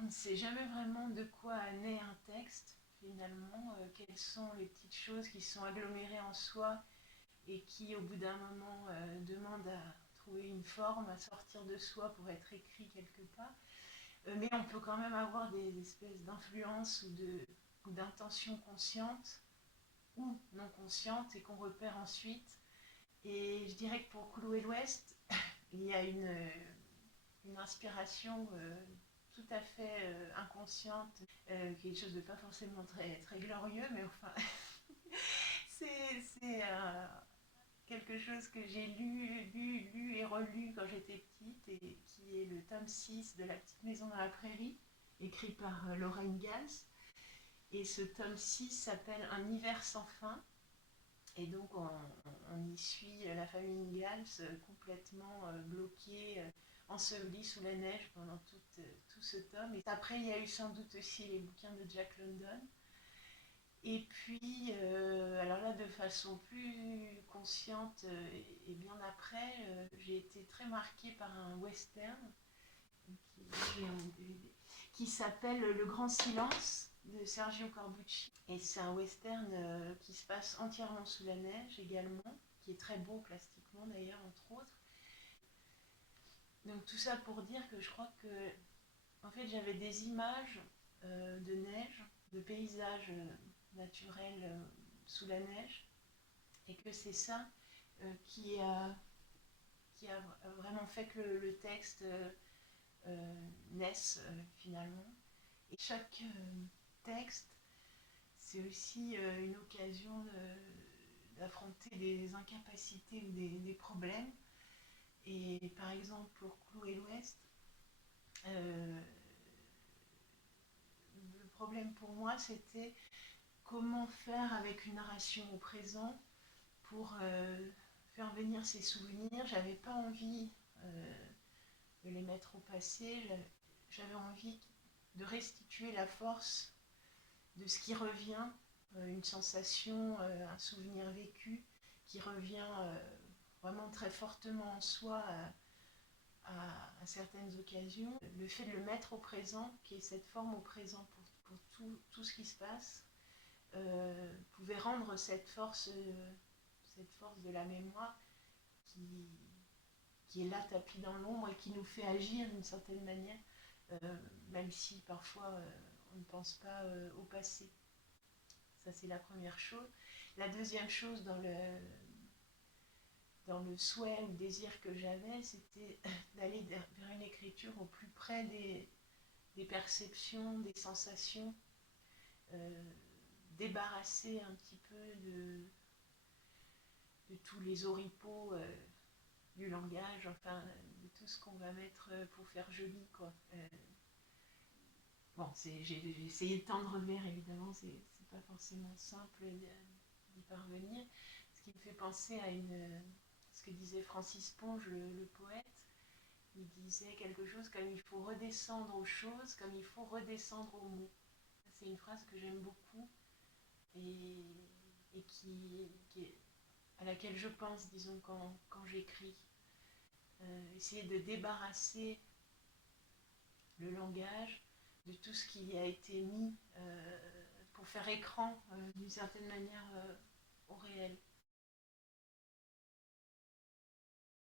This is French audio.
on ne sait jamais vraiment de quoi naît un texte, finalement, quelles sont les petites choses qui sont agglomérées en soi et qui, au bout d'un moment, demandent à trouver une forme, à sortir de soi pour être écrit quelque part. Mais on peut quand même avoir des espèces d'influences ou d'intentions conscientes ou non conscientes et qu'on repère ensuite. Et je dirais que pour Clouer l'Ouest, il y a une inspiration tout à fait inconsciente, quelque chose de pas forcément très glorieux, mais enfin, c'est quelque chose que j'ai lu et relu quand j'étais petite et qui est le tome 6 de La Petite Maison dans la Prairie, écrit par Lorraine Gals. Et ce tome 6 s'appelle Un hiver sans fin. Et donc on y suit la famille Ingalls complètement bloquée, ensevelie sous la neige pendant tout ce tome. Et après, il y a eu sans doute aussi les bouquins de Jack London. Et puis, alors là, de façon plus consciente et bien après, j'ai été très marquée par un western qui s'appelle Le Grand Silence de Sergio Corbucci. Et c'est un western qui se passe entièrement sous la neige également, qui est très beau plastiquement d'ailleurs, entre autres. Donc tout ça pour dire que je crois que en fait j'avais des images de neige, de paysages naturels sous la neige, et que c'est ça qui a vraiment fait que le texte naisse finalement. Et chaque texte, c'est aussi une occasion d'affronter des incapacités ou des problèmes. Et par exemple, pour Clouer l'Ouest, euh, le problème pour moi, c'était comment faire avec une narration au présent pour faire venir ces souvenirs. J'avais pas envie de les mettre au passé, j'avais envie de restituer la force de ce qui revient, une sensation, un souvenir vécu qui revient vraiment très fortement en soi à certaines occasions. Le fait de le mettre au présent, qui est cette forme au présent pour tout ce qui se passe, pouvait rendre cette force de la mémoire qui, qui est là tapis dans l'ombre et qui nous fait agir d'une certaine manière, même si parfois on ne pense pas au passé. Ça, c'est la première chose. La deuxième chose dans le souhait ou le désir que j'avais, c'était d'aller vers une écriture au plus près des perceptions, des sensations, euh, débarrasser un petit peu de tous les oripeaux du langage, enfin, de tout ce qu'on va mettre pour faire joli, quoi. Bon, j'ai essayé de tendre vers, évidemment, c'est pas forcément simple d'y parvenir. Ce qui me fait penser à ce que disait Francis Ponge, le poète. Il disait quelque chose comme il faut redescendre aux choses, comme il faut redescendre aux mots. C'est une phrase que j'aime beaucoup et, et à laquelle je pense, disons, quand j'écris. Essayer de débarrasser le langage de tout ce qui a été mis pour faire écran d'une certaine manière au réel.